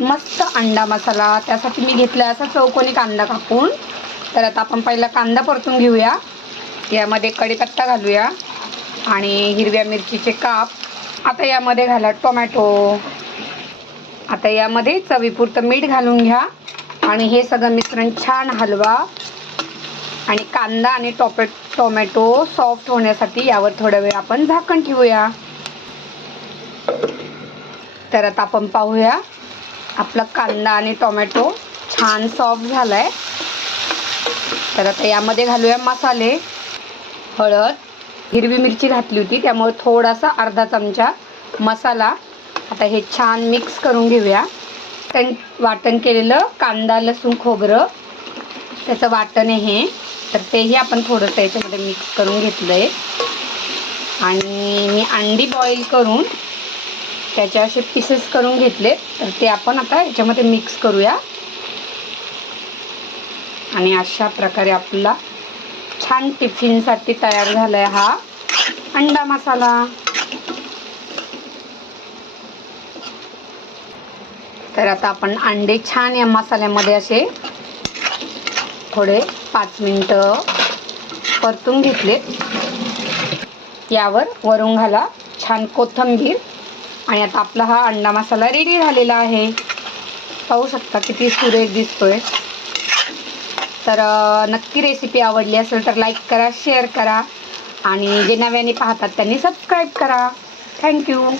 मस्त अंडा मसाला. त्यासाठी मी घेतला असा चौकोनी कांदा कापून. तर आता आपण पहिला कांदा परतून घेऊया. यामध्ये कढीपत्ता घालूया आणि हिरव्या मिरचीचे काप. आता यामध्ये घाला टोमॅटो. आता यामध्ये चवीपुरतं मीठ घालून घ्या आणि हे सगळं मिश्रण छान हलवा. आणि कांदा आणि टोमॅटो सॉफ्ट होण्यासाठी यावर थोडा वेळ आपण झाकण ठेवूया. तर आता आपण पाहूया आपला कांदा आणि टोमॅटो छान सॉफ्ट झालाय. तर आता यामध्ये घालूया मसाले. हळद, हिरवी मिरची घातली होती त्यामुळे थोडासा अर्धा चमचा मसाला. आता हे छान मिक्स करून घेऊया. वाटण केलेलं कांदा लसूण खोबरं त्याचं वाटण आहे हे. तर तेही आपण थोडंसं याच्यामध्ये मिक्स करून घेतलं आहे. आणि मी अंडी बॉईल करून त्याचे असे पीसेस करून घेतले. तर ते आपण आता याच्यामध्ये मिक्स करूया. आणि अशा प्रकारे आपला छान टिफिनसाठी तयार झाला आहे हा अंडा मसाला. तर आता आपण अंडे छान या मसाल्यामध्ये असे थोडे 5 मिनिटं परतून घेतले. यावर वरून घाला छान कोथिंबीर. आणि आता आपला हा अंडा मसाला रेडी झालेला आहे. पाहू शकता किती सुरेख दिसतोय. तर नक्की रेसिपी आवडली असेल तर लाईक करा, शेअर करा आणि जे नव्याने पाहतात त्यांनी सबस्क्राईब करा. थँक्यू.